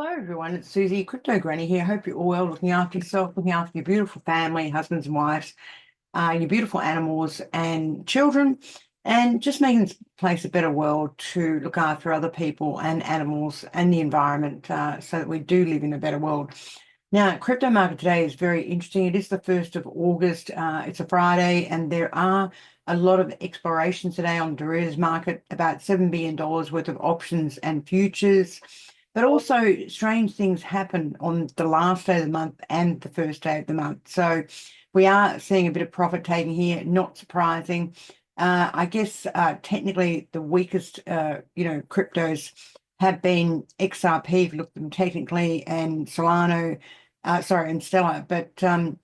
Hello, everyone. It's Susie, Crypto Granny here. Hope you're all well, looking after yourself, looking after your beautiful family, husbands and wives, your beautiful animals and children, and just making this place a better world to look after other people and animals and the environment so that we do live in a better world. Now, crypto market today is very interesting. It is the 1st of August. It's a Friday, and there are a lot of explorations today on the derivatives market, about $7 billion worth of options and futures. But also strange things happen on the last day of the month and the first day of the month. So we are seeing a bit of profit taking here, not surprising. I guess technically the weakest, cryptos have been XRP, if you look at them technically, and Solano, and Stellar. But, I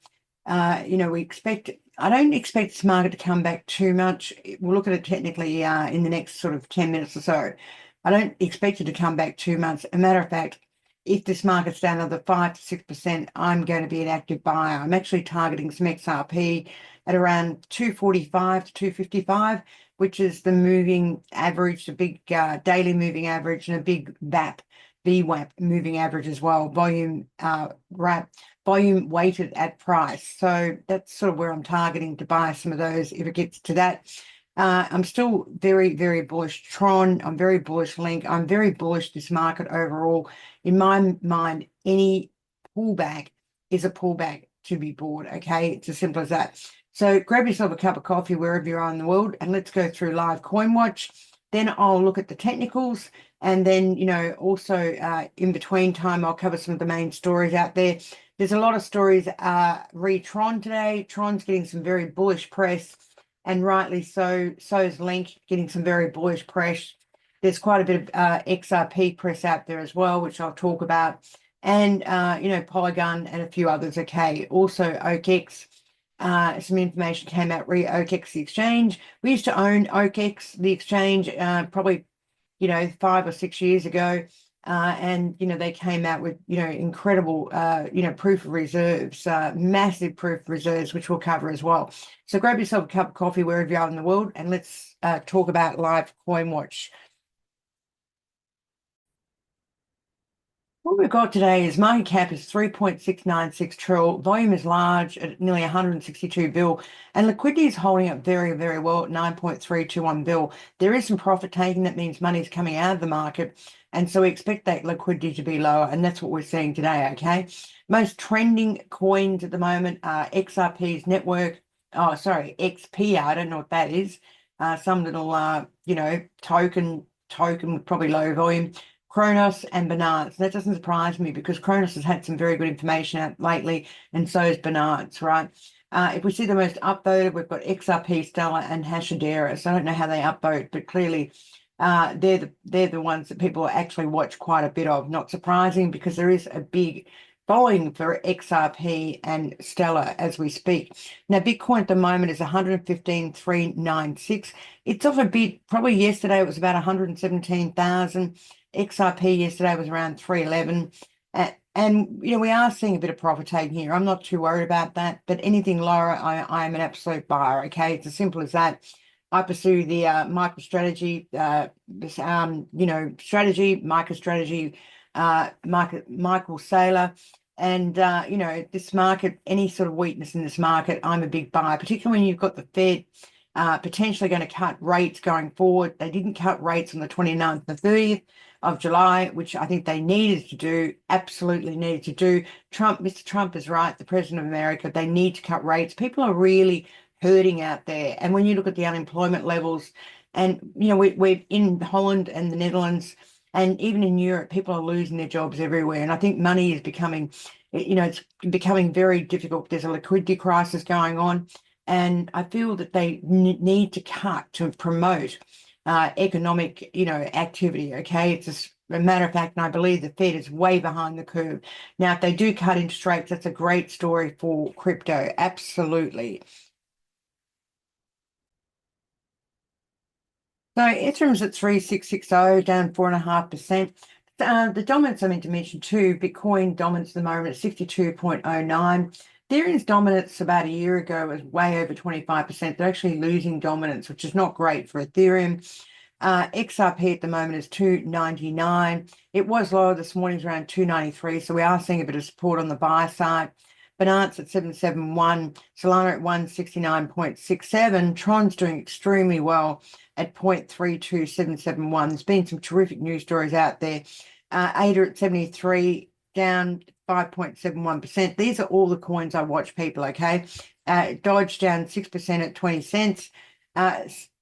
don't expect this market to come back too much. We'll look at it technically in the next sort of 10 minutes or so. I don't expect it to come back too much. A matter of fact, if this market's down another 5 to 6%, I'm going to be an active buyer. I'm actually targeting some XRP at around 245 to 255, which is the moving average, the big daily moving average, and a big VWAP moving average as well, volume weighted at price. So that's sort of where I'm targeting to buy some of those if it gets to that. I'm still very, very bullish Tron. I'm very bullish Link. I'm very bullish this market overall. In my mind, any pullback is a pullback to be bought. Okay, it's as simple as that. So grab yourself a cup of coffee wherever you are in the world, and let's go through live coin watch. Then I'll look at the technicals, and then also in between time I'll cover some of the main stories out there. There's a lot of stories re Tron today. Tron's getting some very bullish press, and rightly so. So is Link getting some very bullish press. There's quite a bit of XRP press out there as well, which I'll talk about, and Polygon and a few others. Okay, also OKX. Some information came out re OKX the exchange. We used to own OKX the exchange probably 5 or 6 years ago. And they came out with incredible proof of reserves, massive proof of reserves, which we'll cover as well. So grab yourself a cup of coffee wherever you are in the world, and let's talk about live coin watch. What we've got today is market cap is 3.696 trillion, volume is large at nearly 162 bill, and liquidity is holding up very, very well at 9.321 bill. There is some profit taking. That means money is coming out of the market, and so we expect that liquidity to be lower, and that's what we're seeing today. Okay, most trending coins at the moment are XRP's network. Oh, sorry, XPR. I don't know what that is. Some little token with probably low volume. Kronos and Bernards. That doesn't surprise me because Kronos has had some very good information out lately, and so is Bernards, right? If we see the most upvoted, we've got XRP, Stellar, and Hashadera. So I don't know how they upvote, but clearly they're the ones that people actually watch quite a bit of. Not surprising because there is a big following for XRP and Stellar as we speak. Now, Bitcoin at the moment is 115,396. It's off a bit. Probably yesterday it was about 117,000. XRP yesterday was around 311. And we are seeing a bit of profit taking here. I'm not too worried about that, but anything lower, I am an absolute buyer. Okay, it's as simple as that. I pursue the MicroStrategy, MicroStrategy, Michael Saylor, and this market, any sort of weakness in this market, I'm a big buyer, particularly when you've got the Fed potentially going to cut rates going forward. They didn't cut rates on the 29th and the 30th of July, which I think they needed to do, absolutely needed to do. Mr. Trump is right, the president of America, they need to cut rates. People are really hurting out there. And when you look at the unemployment levels, and we're in Holland and the Netherlands, and even in Europe, people are losing their jobs everywhere. And I think money is becoming, it's becoming very difficult. There's a liquidity crisis going on. And I feel that they need to cut to promote economic, activity. Okay, it's a matter of fact, and I believe the Fed is way behind the curve. Now, if they do cut interest rates, that's a great story for crypto. Absolutely. So Ethereum's at 3660, down 4.5%. The dominance I meant to mention too, Bitcoin dominance at the moment at 62.09. Ethereum's dominance about a year ago was way over 25%. They're actually losing dominance, which is not great for Ethereum. XRP at the moment is 299. It was lower this morning, it's around 293. So we are seeing a bit of support on the buy side. Binance at 771, Solana at 169.67. Tron's doing extremely well at 0.32771. There's been some terrific news stories out there. ADA at 73, down 5.71%. These are all the coins I watch, people, okay? Dodge down 6% at 20 cents.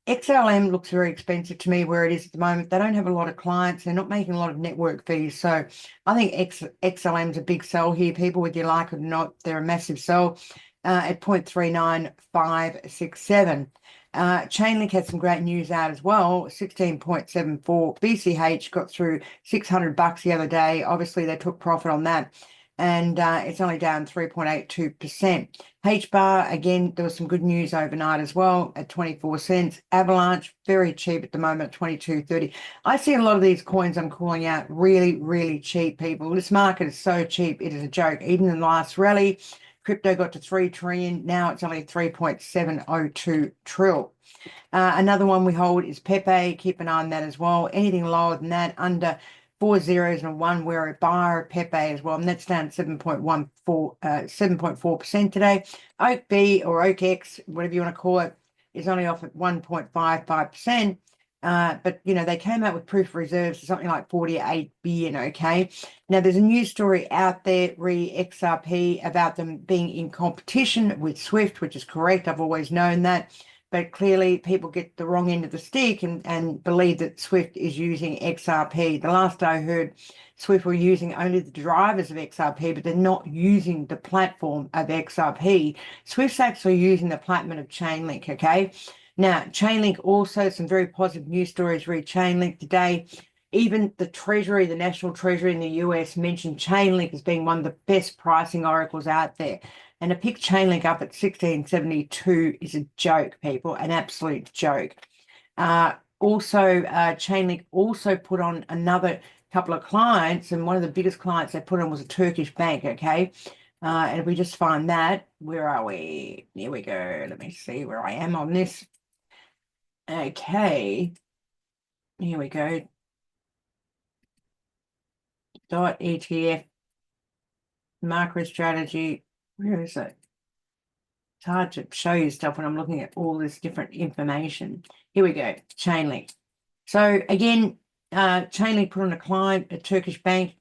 XLM looks very expensive to me where it is at the moment. They don't have a lot of clients. They're not making a lot of network fees. So I think XLM's a big sell here, people, whether you like it or not. They're a massive sell at 0.39567. Chainlink had some great news out as well, 16.74. BCH got through $600 the other day. Obviously, they took profit on that, and it's only down 3.82%. HBAR, again, there was some good news overnight as well at 24 cents. Avalanche, very cheap at the moment, 22.30. I see a lot of these coins I'm calling out really, really cheap, people. This market is so cheap, it is a joke. Even in the last rally, crypto got to 3 trillion. Now it's only 3.702 trillion. Another one we hold is Pepe. Keep an eye on that as well. Anything lower than that, under 4 zeros and a 1, we're a buyer of Pepe as well, and that's down 7.4% today. Oak B or Oak X, whatever you want to call it, is only off at 1.55%. But they came out with proof of reserves for something like 48 billion. Okay, now there's a news story out there re XRP about them being in competition with Swift, which is correct. I've always known that. But clearly people get the wrong end of the stick and believe that Swift is using XRP. The last I heard, Swift were using only the drivers of XRP, but they're not using the platform of XRP. Swift's actually using the platform of Chainlink, okay? Now, Chainlink also, some very positive news stories read Chainlink today. Even the Treasury, the National Treasury in the US mentioned Chainlink as being one of the best pricing oracles out there. And to pick Chainlink up at 1672 is a joke, people, an absolute joke. Chainlink also put on another couple of clients, and one of the biggest clients they put on was a Turkish bank, okay? And if we just find that, where are we? Here we go. Let me see where I am on this. Okay. Here we go. .ETF MicroStrategy. Where is it? It's hard to show you stuff when I'm looking at all this different information. Here we go, Chainlink. So again, Chainlink put on a client, a Turkish bank,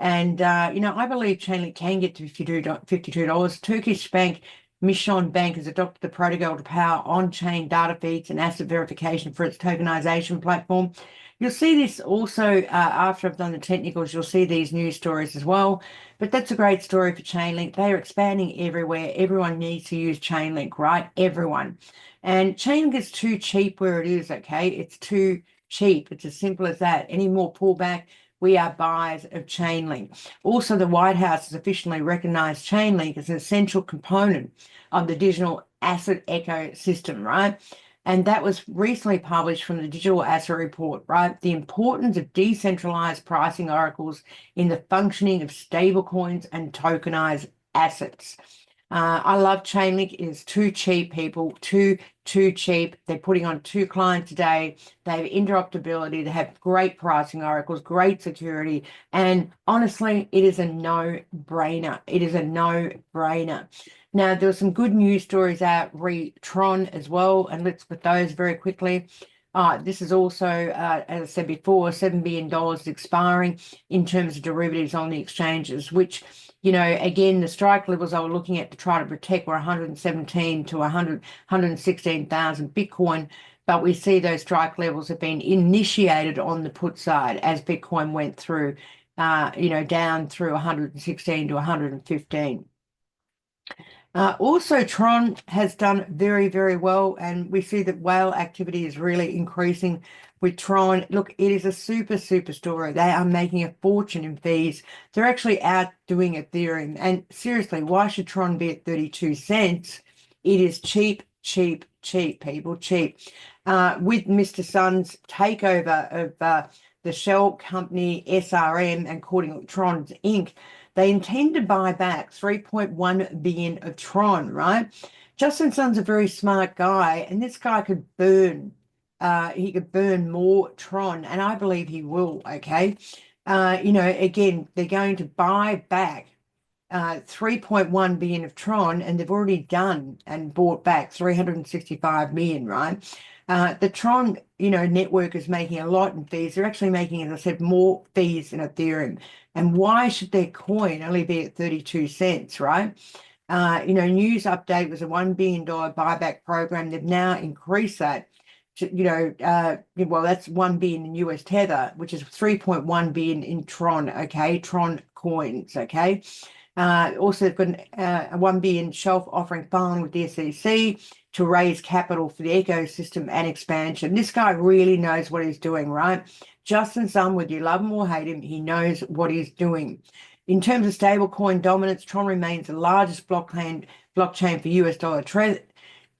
and I believe Chainlink can get to $52. Turkish bank Mission Bank has adopted the protocol to power on-chain data feeds and asset verification for its tokenization platform. You'll see this also after I've done the technicals, you'll see these news stories as well. But that's a great story for Chainlink. They are expanding everywhere. Everyone needs to use Chainlink, right? Everyone. And Chainlink is too cheap where it is, okay? It's too cheap. It's as simple as that. Any more pullback, we are buyers of Chainlink. Also, the White House has officially recognized Chainlink as an essential component of the digital asset ecosystem, right? And that was recently published from the Digital Asset Report, right? The importance of decentralized pricing oracles in the functioning of stablecoins and tokenized assets. I love Chainlink. It is too cheap, people. Too cheap. They're putting on 2 clients a day. They have interoperability. They have great pricing oracles, great security. And honestly, it is a no-brainer. It is a no-brainer. Now, there were some good news stories out re Tron as well, and let's put those very quickly. This is also, as I said before, $7 billion expiring in terms of derivatives on the exchanges, which, again, the strike levels I was looking at to try to protect were 117 to 116,000 Bitcoin. But we see those strike levels have been initiated on the put side as Bitcoin went through, down through 116 to 115. Also, Tron has done very, very well, and we see that whale activity is really increasing with Tron. Look, it is a super, super story. They are making a fortune in fees. They're actually outdoing Ethereum. And seriously, why should Tron be at 32 cents? It is cheap, cheap, cheap, people, cheap. With Mr. Sun's takeover of the shell company SRM and calling it Tron's Inc., they intend to buy back 3.1 billion of Tron, right? Justin Sun's a very smart guy, and this guy could burn he could burn more Tron, and I believe he will. Okay. Again, they're going to buy back 3.1 billion of Tron, and they've already done and bought back 365 million, right? The Tron, network is making a lot in fees. They're actually making, as I said, more fees than Ethereum. And why should their coin only be at 32 cents, right? News update was a $1 billion buyback program. They've now increased that to, well, that's 1 billion in US Tether, which is 3.1 billion in Tron, okay? Tron coins, okay? Also, they've got a 1 billion shelf offering filing with the SEC to raise capital for the ecosystem and expansion. This guy really knows what he's doing, right? Justin Sun, whether you love him or hate him, he knows what he's doing. In terms of stablecoin dominance, Tron remains the largest blockchain for US dollar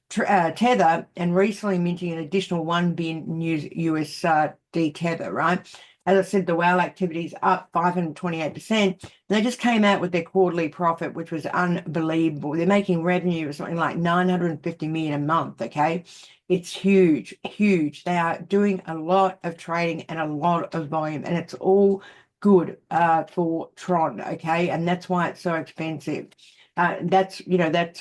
Tether, and recently minting an additional 1 billion USD Tether, right? As I said, the whale activity is up 528%. They just came out with their quarterly profit, which was unbelievable. They're making revenue of something like 950 million a month, okay? It's huge, huge. They are doing a lot of trading and a lot of volume, and it's all good for Tron, okay? And that's why it's so expensive. That's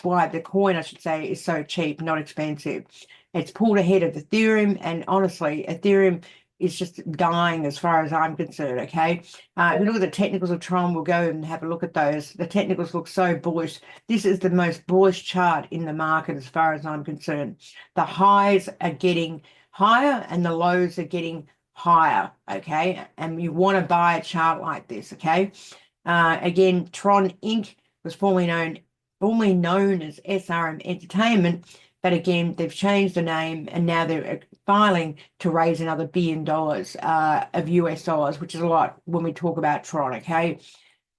why the coin, I should say, is so cheap, not expensive. It's pulled ahead of Ethereum, and honestly, Ethereum is just dying as far as I'm concerned, okay? If you look at the technicals of Tron, we'll go and have a look at those. The technicals look so bullish. This is the most bullish chart in the market as far as I'm concerned. The highs are getting higher and the lows are getting higher, okay? And you want to buy a chart like this, okay? Again, Tron Inc. was formerly known as SRM Entertainment, but again, they've changed the name and now they're filing to raise another $1 billion of US dollars, which is a lot when we talk about Tron, okay?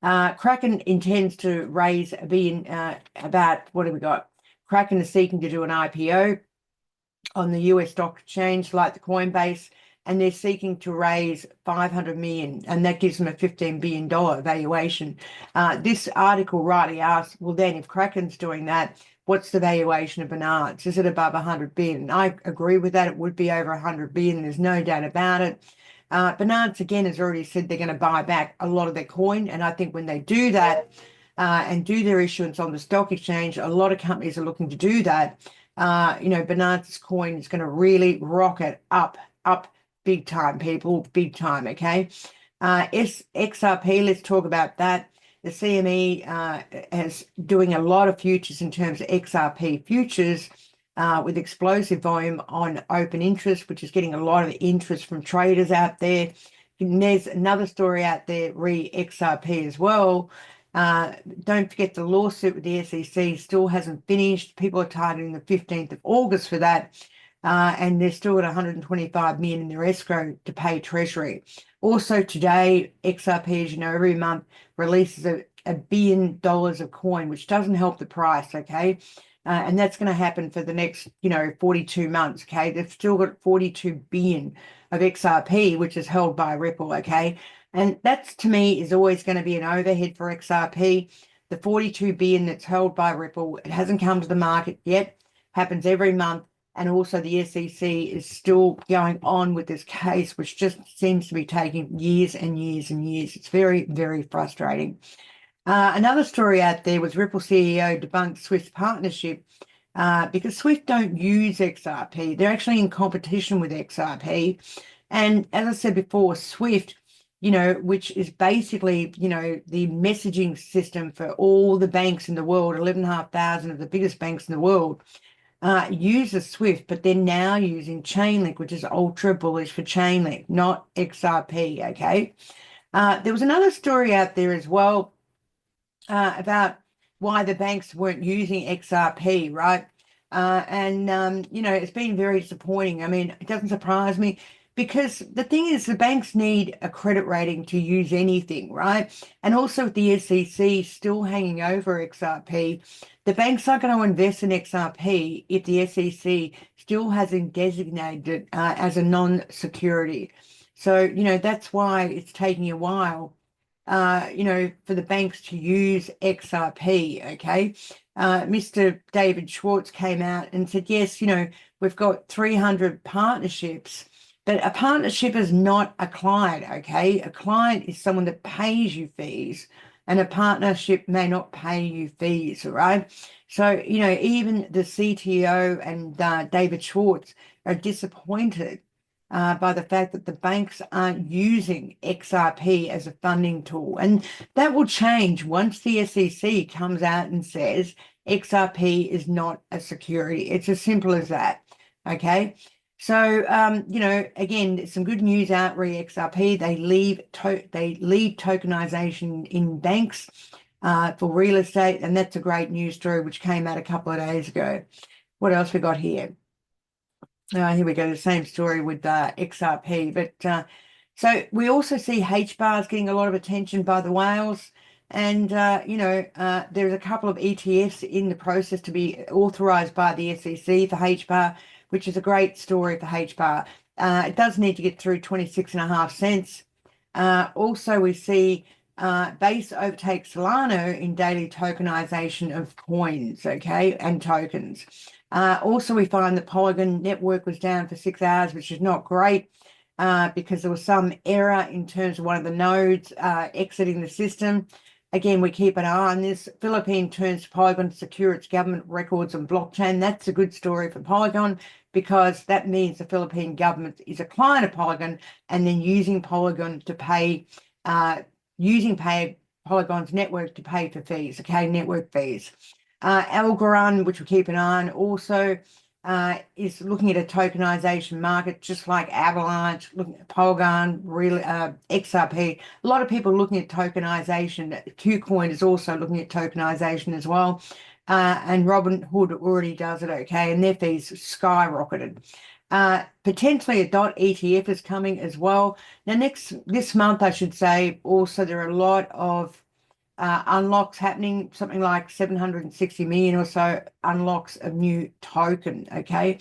Kraken intends to raise $1 billion, what have we got? Kraken is seeking to do an IPO on the US stock exchange like the Coinbase, and they're seeking to raise 500 million, and that gives them a $15 billion valuation. This article rightly asks, well, then if Kraken's doing that, what's the valuation of Bernard's? Is it above 100 billion? I agree with that. It would be over 100 billion. There's no doubt about it. Bernard's, again, has already said they're going to buy back a lot of their coin, and I think when they do that and do their issuance on the stock exchange, a lot of companies are looking to do that. Bernard's coin is going to really rocket up big time, people, big time, okay? XRP, let's talk about that. The CME is doing a lot of futures in terms of XRP futures with explosive volume on open interest, which is getting a lot of interest from traders out there. And there's another story out there, XRP as well. Don't forget the lawsuit with the SEC still hasn't finished. People are targeting the 15th of August for that. And they're still at 125 million in their escrow to pay Treasury. Also today, XRP, as you know, every month releases $1 billion of coin, which doesn't help the price, okay? And that's going to happen for the next, 42 months, okay? They've still got 42 billion of XRP, which is held by Ripple, okay? And that's, to me, is always going to be an overhead for XRP. The 42 billion that's held by Ripple, it hasn't come to the market yet, happens every month. And also the SEC is still going on with this case, which just seems to be taking years and years and years. It's very, very frustrating. Another story out there was Ripple CEO debunked Swift's partnership because Swift don't use XRP. They're actually in competition with XRP. And as I said before, Swift, which is basically, the messaging system for all the banks in the world, 11,500 of the biggest banks in the world, uses Swift, but they're now using Chainlink, which is ultra bullish for Chainlink, not XRP, okay? There was another story out there as well about why the banks weren't using XRP, right? It's been very disappointing. I mean, it doesn't surprise me because the thing is the banks need a credit rating to use anything, right? And also with the SEC still hanging over XRP, the banks aren't going to invest in XRP if the SEC still hasn't designated it as a non-security. So, that's why it's taking a while, for the banks to use XRP, okay? Mr. David Schwartz came out and said, yes, we've got 300 partnerships, but a partnership is not a client, okay? A client is someone that pays you fees, and a partnership may not pay you fees, all right? So, even the CTO and David Schwartz are disappointed by the fact that the banks aren't using XRP as a funding tool. And that will change once the SEC comes out and says XRP is not a security. It's as simple as that. Okay. So, again, some good news out re XRP. They leave tokenization in banks for real estate, and that's a great news story which came out a couple of days ago. What else we got here? Here we go, the same story with XRP. But so we also see H bars getting a lot of attention by the whales. And, there's a couple of ETFs in the process to be authorized by the SEC for H bar, which is a great story for H bar. It does need to get through 26.5 cents. Also, we see Base overtakes Solana in daily tokenization of coins, okay, and tokens. Also, we find the Polygon network was down for 6 hours, which is not great because there was some error in terms of one of the nodes exiting the system. Again, we keep an eye on this. Philippine turns to Polygon to secure its government records and blockchain. That's a good story for Polygon because that means the Philippine government is a client of Polygon and then using Polygon to pay, Polygon's network to pay for fees, okay, network fees. Algorand, which we keep an eye on, also is looking at a tokenization market, just like Avalanche, looking at Polygon, XRP. A lot of people looking at tokenization. KuCoin is also looking at tokenization as well. And Robinhood already does it, okay, and their fees skyrocketed. Potentially a DOT ETF is coming as well. Now, this month, I should say, also there are a lot of unlocks happening, something like 760 million or so unlocks of new token, okay?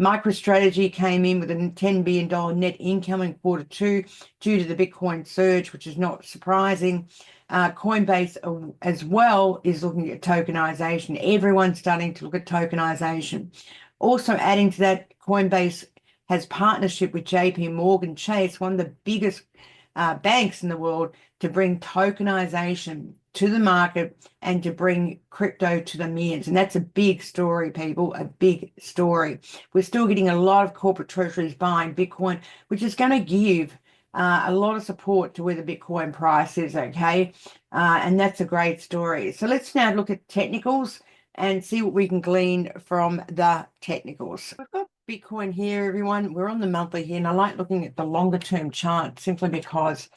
MicroStrategy came in with a $10 billion net income in Q2 due to the Bitcoin surge, which is not surprising. Coinbase as well is looking at tokenization. Everyone's starting to look at tokenization. Also adding to that, Coinbase has partnership with JP Morgan Chase, one of the biggest banks in the world, to bring tokenization to the market and to bring crypto to the millions. And that's a big story, people, a big story. We're still getting a lot of corporate treasuries buying Bitcoin, which is going to give a lot of support to where the Bitcoin price is, okay? And that's a great story. So let's now look at technicals and see what we can glean from the technicals. We've got Bitcoin here, everyone. We're on the monthly here, and I like looking at the longer term chart simply because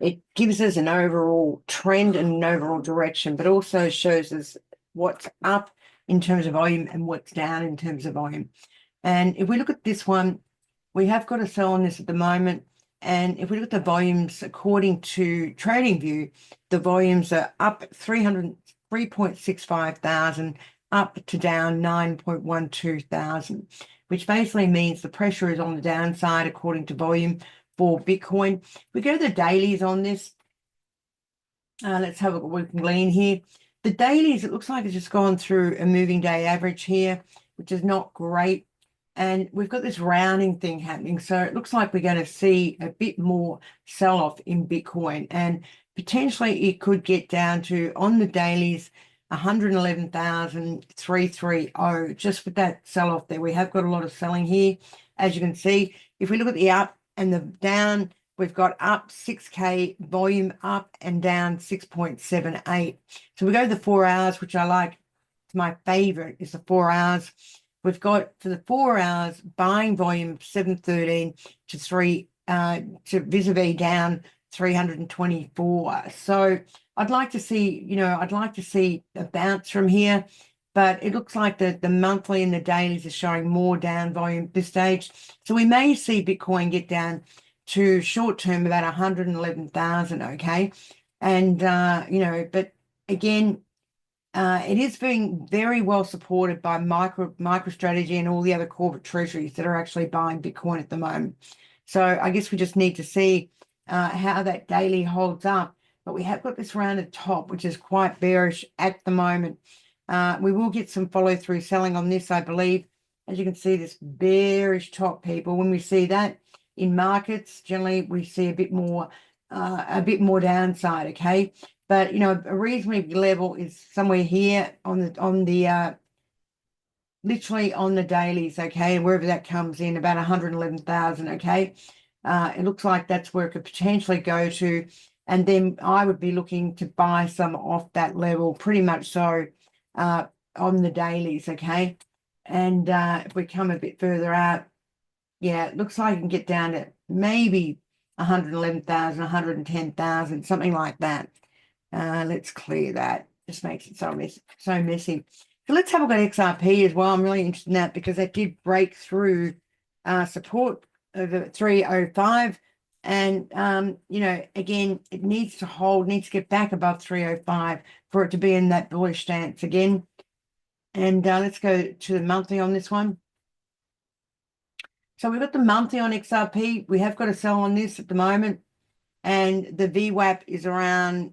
it gives us an overall trend and an overall direction, but also shows us what's up in terms of volume and what's down in terms of volume. And if we look at this one, we have got a sell on this at the moment. And if we look at the volumes, according to TradingView, the volumes are up 3.65 thousand, up to down 9.12 thousand, which basically means the pressure is on the downside according to volume for Bitcoin. We go to the dailies on this. Let's have a look what we can glean here. The dailies, it looks like it's just gone through a moving day average here, which is not great. And we've got this rounding thing happening. So it looks like we're going to see a bit more sell-off in Bitcoin. And potentially it could get down to, on the dailies, 111,330, just with that sell-off there. We have got a lot of selling here, as you can see. If we look at the up and the down, we've got up 6K, volume up and down 6.78. So we go to the 4 hours, which I like. It's my favorite, is the 4 hours. We've got for the 4 hours buying volume 713 to 3 to vis-a-vis down 324. So I'd like to see, I'd like to see a bounce from here, but it looks like the monthly and the dailies are showing more down volume at this stage. So we may see Bitcoin get down to short term about 111,000, okay? And, but again, it is being very well supported by MicroStrategy and all the other corporate treasuries that are actually buying Bitcoin at the moment. So I guess we just need to see how that daily holds up. But we have got this rounded top, which is quite bearish at the moment. We will get some follow through selling on this, I believe. As you can see, this bearish top, people. When we see that in markets, generally we see a bit more downside. Okay, but you know, a reasonable level is somewhere here on the literally on the dailies. Okay, and wherever that comes in, about 111,000. Okay, it looks like that's where it could potentially go to, and then I would be looking to buy some off that level, pretty much so, on the dailies. Okay, and if we come a bit further out, yeah, it looks like I can get down to maybe 111,000, 110,000, something like that. Let's clear that. Just makes it so messy. So let's have a look at XRP as well. I'm really interested in that because it did break through support over 305. And, you know, again, it needs to get back above 305 for it to be in that bullish stance again. And let's go to the monthly on this one. So we've got the monthly on XRP. We have got a sell on this at the moment. And the VWAP is around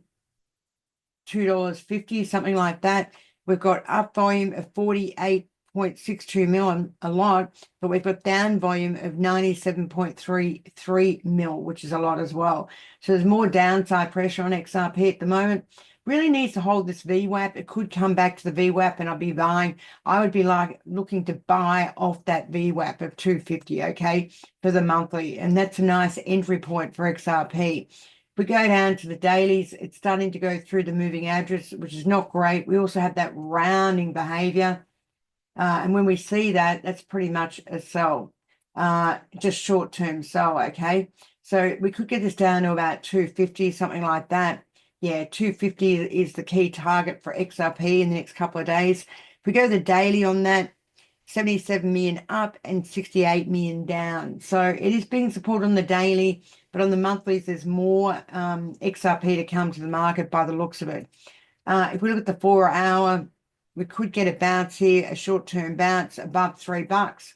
$2.50, something like that. We've got up volume of 48.62 mil, a lot, but we've got down volume of 97.33 mil, which is a lot as well. So there's more downside pressure on XRP at the moment. Really needs to hold this VWAP. It could come back to the VWAP and I'll be buying. I would be looking to buy off that VWAP of 250, okay, for the monthly. And that's a nice entry point for XRP. We go down to the dailies, it's starting to go through the moving average, which is not great. We also have that rounding behavior. And when we see that, that's pretty much a sell, just short-term sell, okay? So we could get this down to about 250, something like that. Yeah, 250 is the key target for XRP in the next couple of days. If we go to the daily on that, 77 million up and 68 million down. So it is being supported on the daily, but on the monthlies, there's more XRP to come to the market by the looks of it. If we look at the 4 hour, we could get a bounce here, a short-term bounce above $3.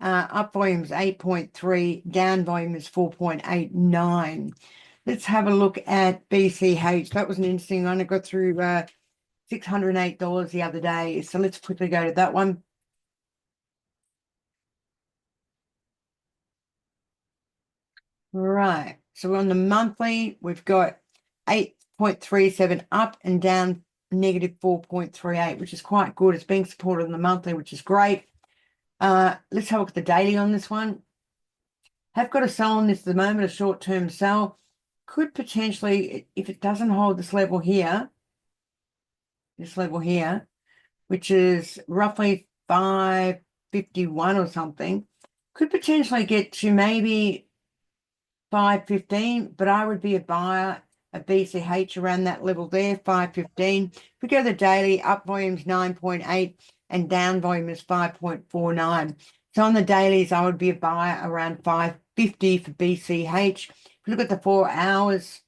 Up volume is 8.3, down volume is 4.89. Let's have a look at BCH. That was an interesting one. I got through $608 the other day. So let's quickly go to that one. Right. So on the monthly, we've got 8.37 up and down negative 4.38, which is quite good. It's being supported on the monthly, which is great. Let's have a look at the daily on this one. Have got a sell on this at the moment, a short-term sell. Could potentially, if it doesn't hold this level here, which is roughly 551 or something, could potentially get to maybe 515, but I would be a buyer of BCH around that level there, 515. If we go to the daily, up volume is 9.8 and down volume is 5.49. So on the dailies, I would be a buyer around 550 for BCH. If you look at the 4 hours,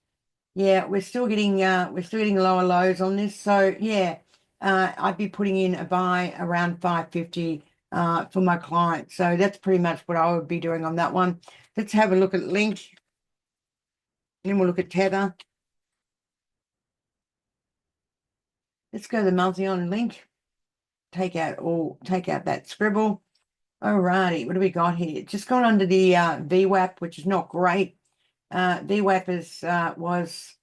yeah, we're still getting lower lows on this. So yeah, I'd be putting in a buy around 550 for my client. So that's pretty much what I would be doing on that one. Let's have a look at Link. Then we'll look at Tether. Let's go to the monthly on Link. Take out that scribble. Alrighty, what do we got here? Just gone under the VWAP, which is not great. VWAP was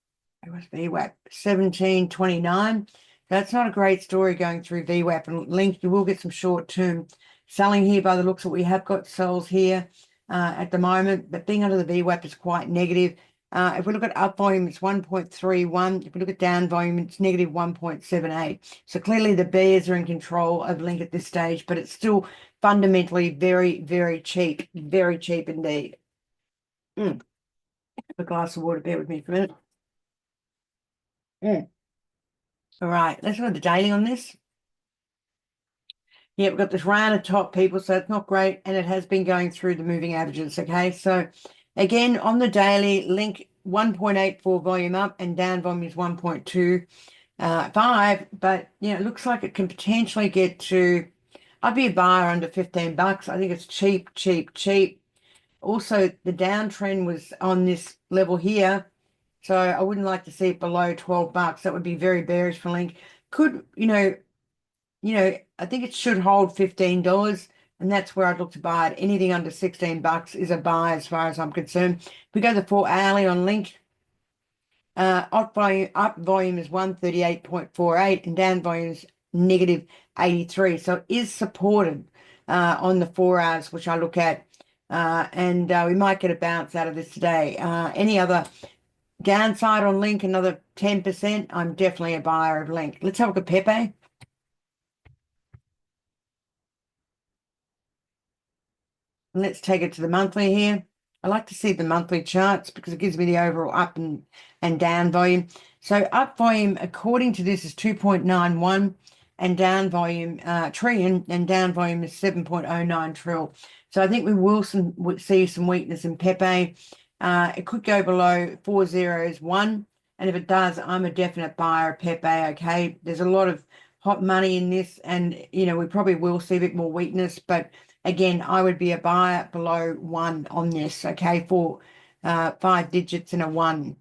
VWAP 1729. That's not a great story going through VWAP and Link. You will get some short-term selling here by the looks of what we have got sells here at the moment, but being under the VWAP is quite negative. If we look at up volume, it's 1.31. If we look at down volume, it's negative 1.78. So clearly the bears are in control of Link at this stage, but it's still fundamentally very, very cheap indeed. A glass of water, bear with me for a minute. All right, let's look at the daily on this. Yeah, we've got this rounded top, people, so it's not great, and it has been going through the moving averages, okay? So again, on the daily, Link 1.84 volume up and down volume is 1.25, but you know, it looks like it can potentially get to, I'd be a buyer under $15. I think it's cheap. Also, the downtrend was on this level here, so I wouldn't like to see it below $12. That would be very bearish for Link. Could, you know, I think it should hold $15, and that's where I'd look to buy it. Anything under $16 is a buy as far as I'm concerned. If we go to the 4-hourly on Link, up volume is 138.48 and down volume is negative 83. So it is supported on the 4 hours, which I look at, and we might get a bounce out of this today. Any other downside on Link, another 10%, I'm definitely a buyer of Link. Let's have a look at Pepe. Let's take it to the monthly here. I like to see the monthly charts because it gives me the overall up and down volume. So up volume, according to this, is 2.91 and down volume, trillion, and down volume is 7.09 trill. So I think we will see some weakness in Pepe. It could go below 401. And if it does, I'm a definite buyer of Pepe, okay? There's a lot of hot money in this, and, we probably will see a bit more weakness, but again, I would be a buyer below 1 on this, okay, for 5 digits and a 1.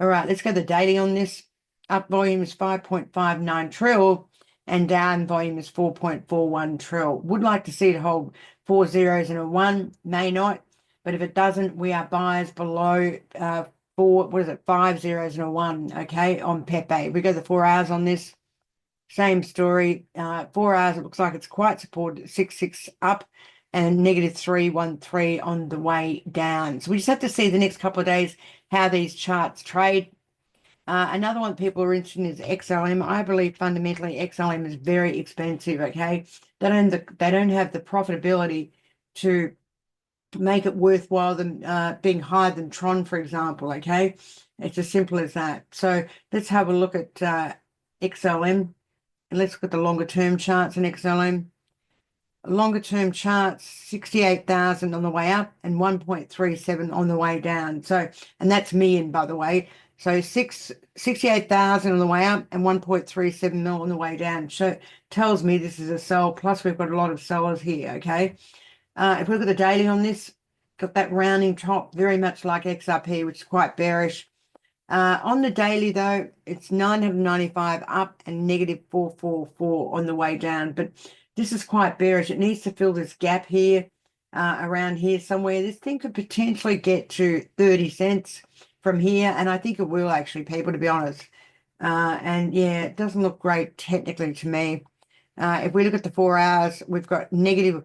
All right, let's go to the daily on this. Up volume is 5.59 trill and down volume is 4.41 trill. Would like to see it hold 4 zeros and a 1, may not, but if it doesn't, we are buyers below 5 zeros and a 1, okay, on Pepe. We go to the 4 hours on this. Same story. 4 hours, it looks like it's quite supported, 6 up and negative 313 on the way down. So we just have to see the next couple of days how these charts trade. Another one people are interested in is XLM. I believe fundamentally XLM is very expensive, okay? They don't have the profitability to make it worthwhile them being higher than Tron, for example, okay? It's as simple as that. So let's have a look at XLM. And let's look at the longer term charts in XLM. Longer term charts, 68,000 on the way up and 1.37 on the way down. So, and that's million, by the way. So 68,000 on the way up and 1.37 mil on the way down. So tells me this is a sell. Plus we've got a lot of sellers here, okay? If we look at the daily on this, got that rounding top, very much like XRP, which is quite bearish. On the daily, though, it's 995 up and negative 444 on the way down. But this is quite bearish. It needs to fill this gap here, around here somewhere. This thing could potentially get to 30 cents from here. And I think it will actually, people, to be honest. And yeah, it doesn't look great technically to me. If we look at the 4 hours, we've got negative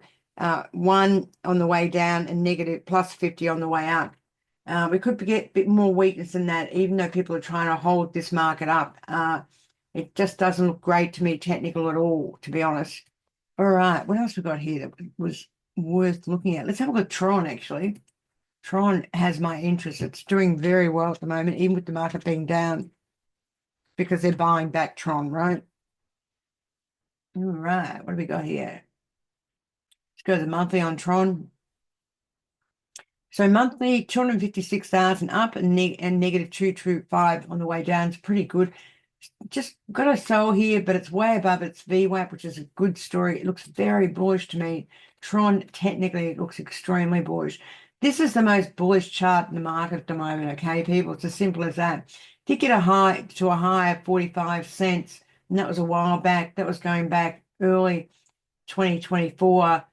1 on the way down and negative plus 50 on the way up. We could get a bit more weakness than that, even though people are trying to hold this market up. It just doesn't look great to me technical at all, to be honest. All right, what else we got here that was worth looking at? Let's have a look at Tron, actually. Tron has my interest. It's doing very well at the moment, even with the market being down, because they're buying back Tron, right? All right, what do we got here? Let's go to the monthly on Tron. So monthly, 256,000 up and negative 225 on the way down. It's pretty good. Just got a sell here, but it's way above its VWAP, which is a good story. It looks very bullish to me. Tron, technically, it looks extremely bullish. This is the most bullish chart in the market at the moment, okay, people? It's as simple as that. Did get a high of 45 cents, and that was a while back. That was going back early 2024.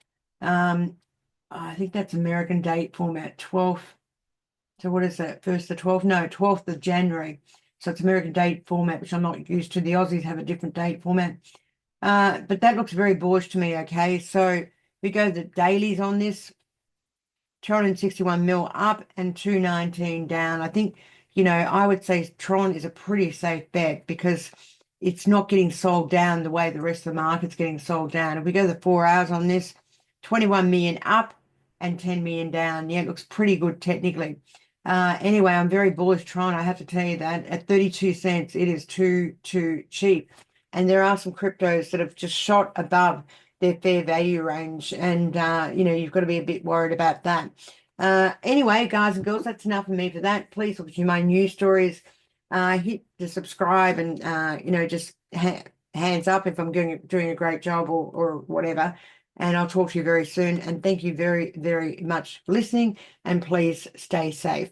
I think that's American date format, 12th. So what is that? First the 12th? No, 12th of January. So it's American date format, which I'm not used to. The Aussies have a different date format. But that looks very bullish to me, okay? So we go to the dailies on this. 261 mil up and 219 down. I think, I would say Tron is a pretty safe bet because it's not getting sold down the way the rest of the market's getting sold down. If we go to the 4 hours on this, 21 million up and 10 million down. Yeah, it looks pretty good technically. Anyway, I'm very bullish Tron. I have to tell you that at 32 cents, it is too cheap. And there are some cryptos that have just shot above their fair value range. And, you've got to be a bit worried about that. Anyway, guys and girls, that's enough of me for that. Please look at my news stories. Hit the subscribe and, just hands up if I'm doing a great job or whatever. And I'll talk to you very soon. And thank you very, very much for listening. And please stay safe.